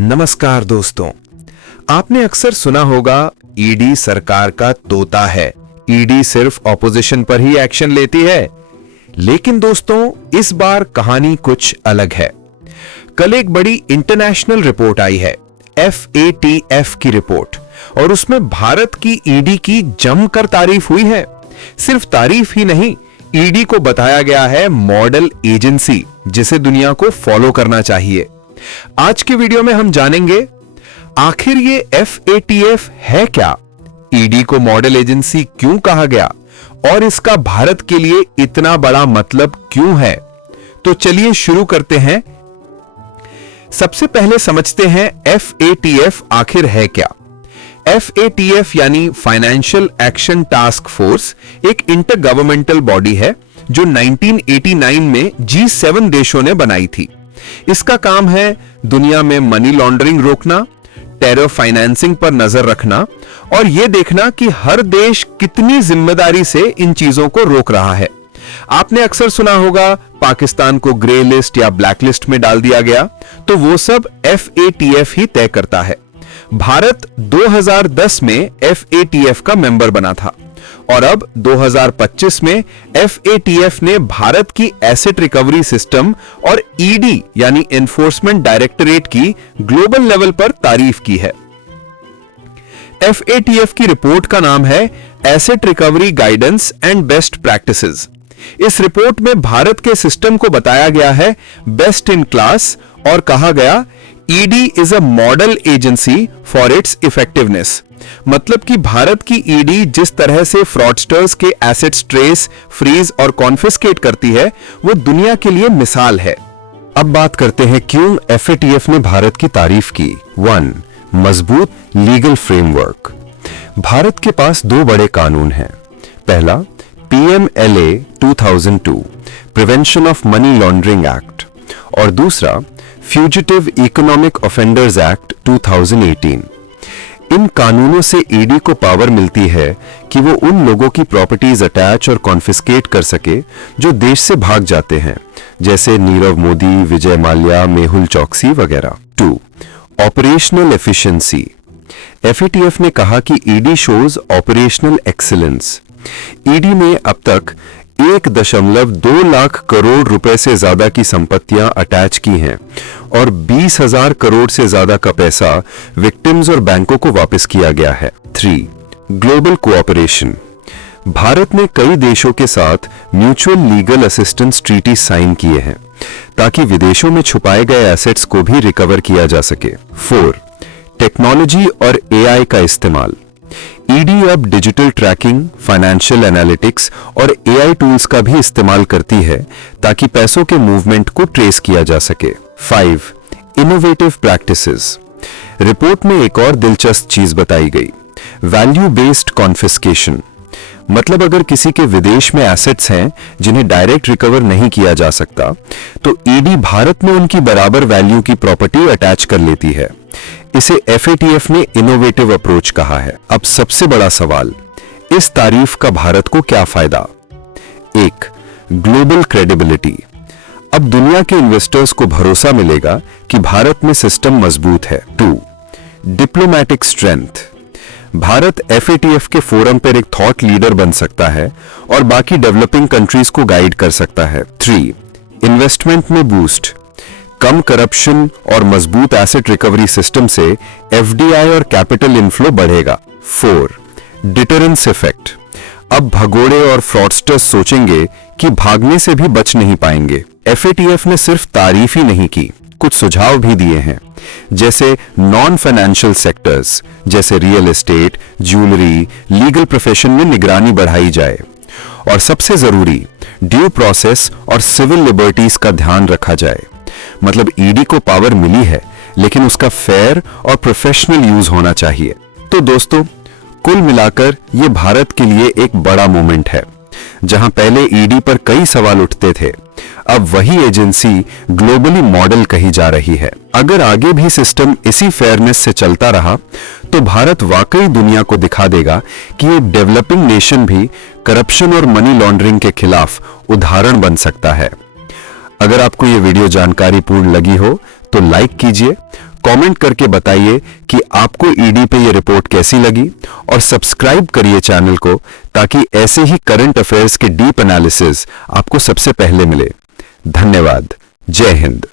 नमस्कार दोस्तों, आपने अक्सर सुना होगा ईडी सरकार का तोता है। ईडी सिर्फ ऑपोजिशन पर ही एक्शन लेती है। लेकिन दोस्तों, इस बार कहानी कुछ अलग है। कल एक बड़ी इंटरनेशनल रिपोर्ट आई है, FATF की रिपोर्ट, और उसमें भारत की ईडी की जमकर तारीफ हुई है। सिर्फ तारीफ ही नहीं, ईडी को बताया गया है मॉडल एजेंसी जिसे दुनिया को फॉलो करना चाहिए। आज के वीडियो में हम जानेंगे आखिर ये FATF है क्या, ईडी को मॉडल एजेंसी क्यों कहा गया और इसका भारत के लिए इतना बड़ा मतलब क्यों है। तो चलिए शुरू करते हैं। सबसे पहले समझते हैं FATF आखिर है क्या। FATF यानी फाइनेंशियल एक्शन टास्क फोर्स एक इंटर गवर्नमेंटल बॉडी है जो 1989 में G7 देशों ने बनाई थी। इसका काम है दुनिया में मनी लॉन्ड्रिंग रोकना, टेरर फाइनेंसिंग पर नजर रखना और यह देखना कि हर देश कितनी जिम्मेदारी से इन चीजों को रोक रहा है। आपने अक्सर सुना होगा पाकिस्तान को ग्रे लिस्ट या ब्लैक लिस्ट में डाल दिया गया, तो वो सब FATF ही तय करता है। भारत 2010 में FATF का मेंबर बना था और अब 2025 में FATF ने भारत की एसेट रिकवरी सिस्टम और ईडी यानी एनफोर्समेंट डायरेक्टरेट की ग्लोबल लेवल पर तारीफ की है। FATF की रिपोर्ट का नाम है asset recovery guidance and best practices. इस रिपोर्ट में भारत के सिस्टम को बताया गया है बेस्ट इन क्लास और कहा गया ED is a model agency for its effectiveness. मतलब कि भारत की ईडी जिस तरह से फ्रॉडस्टर्स के एसेट्स ट्रेस, फ्रीज और कॉन्फिस्केट करती है, वो दुनिया के लिए मिसाल है। अब बात करते हैं क्यों FATF ने भारत की तारीफ की। 1. मजबूत लीगल फ्रेमवर्क। भारत के पास दो बड़े कानून हैं। पहला PMLA 2002 prevention of money laundering act और दूसरा फ्यूजिटिव इकोनॉमिक ऑफेंडर्स एक्ट 2018। इन कानूनों से ईडी को पावर मिलती है कि वो उन लोगों की प्रॉपर्टीज अटैच और कॉन्फिस्केट कर सके जो देश से भाग जाते हैं, जैसे नीरव मोदी, विजय माल्या, मेहुल चौकसी वगैरह। 2. Operational efficiency. FATF ने कहा कि ED shows operational excellence. ED ने अब तक 1.2 लाख करोड़ रुपए से ज्यादा की संपत्तियां अटैच की हैं और 20,000 करोड़ से ज्यादा का पैसा विक्टिम्स और बैंकों को वापस किया गया है। 3. Global cooperation. भारत ने कई देशों के साथ mutual legal assistance treaty sign किए हैं ताकि विदेशों में छुपाए गए एसेट्स को भी रिकवर किया जा सके। 4. टेक्नोलॉजी और AI का इस्तेमाल। ईडी अब डिजिटल ट्रैकिंग, फाइनेंशियल एनालिटिक्स और AI टूल्स का भी इस्तेमाल करती है ताकि पैसों के मूवमेंट को ट्रेस किया जा सके। 5. Innovative practices. रिपोर्ट में एक और दिलचस्प चीज बताई गई, वैल्यू बेस्ड कॉन्फिस्केशन। मतलब अगर किसी के विदेश में एसेट्स हैं जिन्हें डायरेक्ट रिकवर नहीं किया जा सकता, तो ईडी भारत में उनकी बराबर वैल्यू की प्रॉपर्टी अटैच कर लेती है। इसे FATF ने इनोवेटिव अप्रोच कहा है। अब सबसे बड़ा सवाल, इस तारीफ का भारत को क्या फायदा। 1. Global credibility. अब दुनिया के इन्वेस्टर्स को भरोसा मिलेगा कि भारत में सिस्टम मजबूत है। 2. Diplomatic strength. भारत FATF के फोरम पर एक थॉट लीडर बन सकता है और बाकी डेवलपिंग कंट्रीज को गाइड कर सकता है। 3. इन्वेस्टमेंट में बूस्ट। कम करप्शन और मजबूत एसेट रिकवरी सिस्टम से FDI और कैपिटल इनफ्लो बढ़ेगा। 4. Deterrence effect. अब भगोड़े और फ्रॉडस्टर्स सोचेंगे कि भागने से भी बच नहीं पाएंगे। FATF ने सिर्फ तारीफ ही नहीं की, कुछ सुझाव भी दिए हैं, जैसे नॉन फाइनेंशियल सेक्टर्स जैसे real estate, jewellery, legal profession में निगरानी बढ़ाई जाए और सबसे जरूरी ड्यू प्रोसेस और सिविल लिबर्टीज का ध्यान रखा जाए। मतलब ईडी को पावर मिली है, लेकिन उसका फेयर और प्रोफेशनल यूज होना चाहिए। तो दोस्तों, कुल मिलाकर यह भारत के लिए एक बड़ा मोमेंट है। जहां पहले ईडी पर कई सवाल उठते थे, अब वही एजेंसी ग्लोबली मॉडल कही जा रही है। अगर आगे भी सिस्टम इसी फेयरनेस से चलता रहा, तो भारत वाकई दुनिया को दिखा देगा कि एक डेवलपिंग नेशन भी करप्शन और मनी लॉन्ड्रिंग के खिलाफ उदाहरण बन सकता है। अगर आपको यह वीडियो जानकारीपूर्ण लगी हो तो लाइक कीजिए, कमेंट करके बताइए कि आपको ईडी पे ये रिपोर्ट कैसी लगी और सब्सक्राइब करिए चैनल को ताकि ऐसे ही करंट अफेयर्स के डीप एनालिसिस आपको सबसे पहले मिले। धन्यवाद। जय हिंद।